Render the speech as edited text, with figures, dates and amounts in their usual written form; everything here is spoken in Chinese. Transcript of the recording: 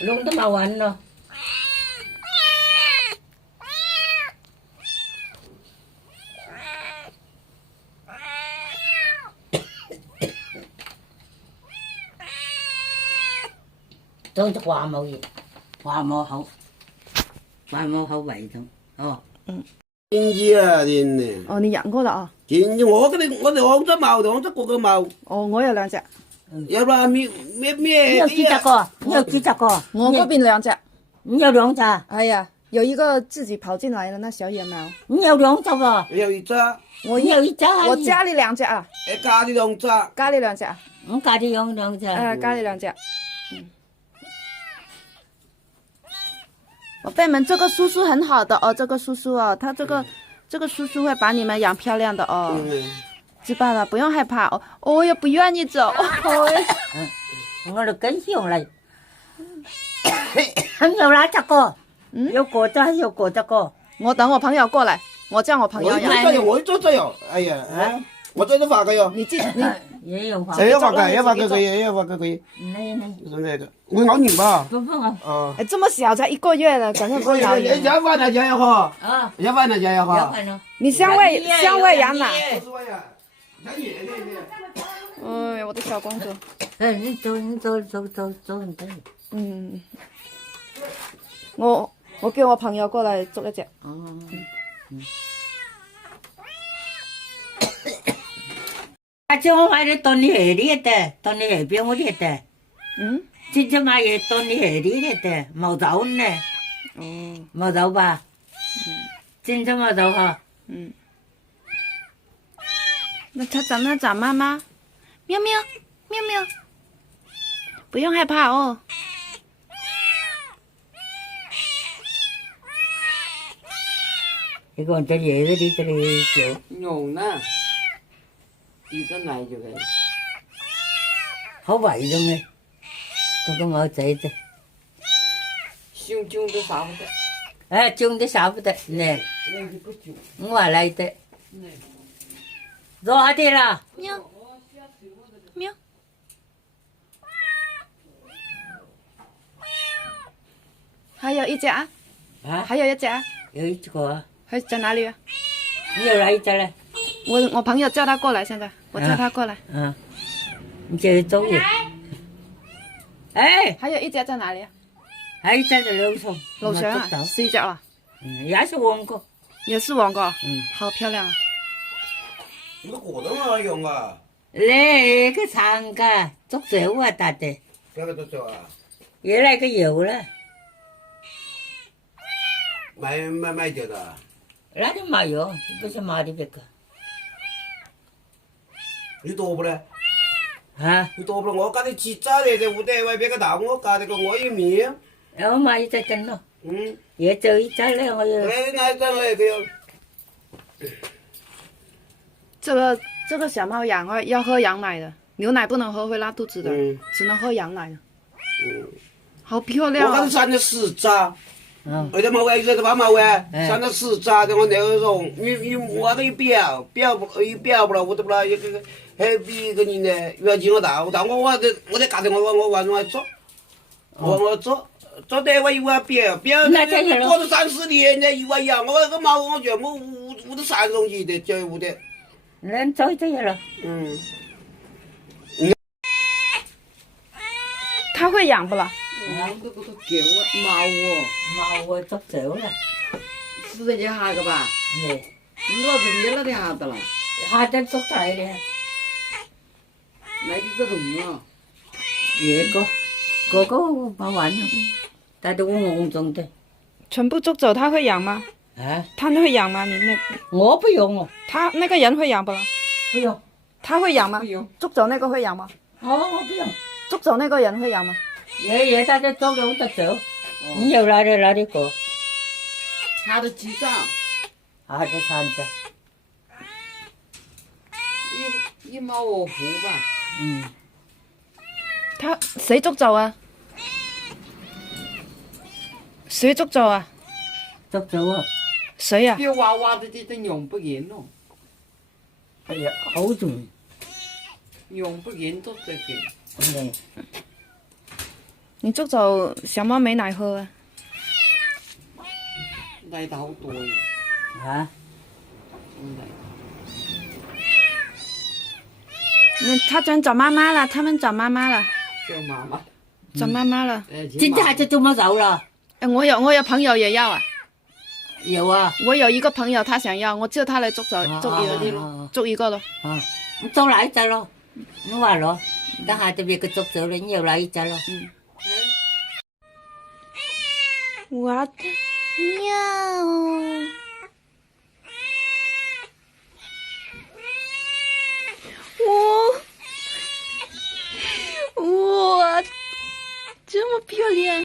Luôn tới màu anh rồi. Tôi cho quà màu gì? Quà màu hậu. Quà màu hậu vậy thôi. Ồ.金鸡啊，真的。哦，你养过了啊？金鸡，我哋红色毛的，红色各个毛，哦，我有2隻，要不然咩你有几只个？你有几只个？我嗰邊2隻。你有2只？哎呀，有一個自己跑進來了，那小野貓。你有2只个？有一只，我有一只。我家裡2隻啊，家里2只，家裡2隻啊。我家里養2隻。家裡2隻。宝贝们，这个叔叔很好的哦，这个叔叔哦，他这个叔叔会把你们养漂亮的哦，知道了，不用害怕哦。我也不愿意走。我都跟上嚟。有哪只個？有個只，有個只個。我等我朋友过来，我叫我朋友养。我做有，哎呀，我做发个哟。你也有發。谁要发个？要发个可以，要发个可以。那个，我咬你吧。不碰啊。哦。哎，这么小才1个月了，赶快给我养。要饭了就要喝。啊。要饭了就要喝。你香味羊奶。哎，我的小公主。哎，你走，你走。我叫我朋友过来捉1隻。叫我買啲燉魚嚟嘅，燉魚邊嗰啲嘅。真正買嘢燉魚嚟嘅，冇走呢。冇走吧？真正冇走哈。那它长得长妈妈，喵喵喵喵，不用害怕哦。你còn cho về cái đi cho đi chịu. Nhồn đó. Đi cái này rồi kìa. Không vậy đâu nghe. Con ngồi chạy chứ. Xương chung tới 6 đấy. À, chung tới 6 đấy. Nè. Ngoài lại đấy. Rồi đi là. 喵喵。还有1隻啊？还有1隻啊？有一個。在哪里啊？你又來一隻嘞？我朋友叫他過來，現在我叫他過來。你叫佢走嘢。哎，還有1隻在哪里啊？還有一隻在樓上。樓上啊？4隻啊？也是黃哥。也是黃哥。好漂亮啊！你果凍啊用啊？呢個長噶，捉走啊大的。邊個捉走啊？原來個有啦。買掉的。那就沒有，不是買的別個。你多不嘞？啊？你多不？我家啲切渣嚟就胡地位比較大，我家啲個我一米。我買一隻真咯。也就一隻咧，我要。那真係佢這個小貓養要喝羊奶的，牛奶不能喝，會拉肚子的，只能喝羊奶的。好漂亮。我家都生咗4隻。我隻貓嘅，隻把貓嘅，生咗4隻，我那個種，我都一表不了，我都不啦，還比個人呢，要錢我大，但我在家庭我做，我做單位我表，過咗30年呢，我養我個貓我全部我都啥東西的，教育的。人走這樣了。他會養不啦？都不是狗啊，貓啊捉走了。是人家下個吧？我是人家那下的了。下得捉出來的。來的這種啊。野個冇玩啊，但係我戇中的。全部捉走，他會養嗎？啊？他會養嗎？你那？我不用哦。他那個人會養不啦？不用。他會養嗎？不用。捉走那個會養嗎？我不用。捉走那個人會養嗎？也大家捉了就走。你又來的個。他的雞爪。他的三隻。一貓我湖吧。他誰捉走啊？誰捉走啊？捉走啊！誰呀？表娃娃的這用不嚴咯。哎呀，好重。用不嚴都這個。你捉走小猫没奶喝啊？来的好多哟。啊？那它真找妈妈了，他们找妈妈了，叫妈妈。找妈妈了。现在还在做么走了？哎，我有朋友也要啊，有啊。我有一个朋友他想要，我叫他来捉走，捉一个咯。啊，你捉来一只咯，你話咯，等下就俾佢捉走了，你又來一只咯。我的喵！哇，这么漂亮！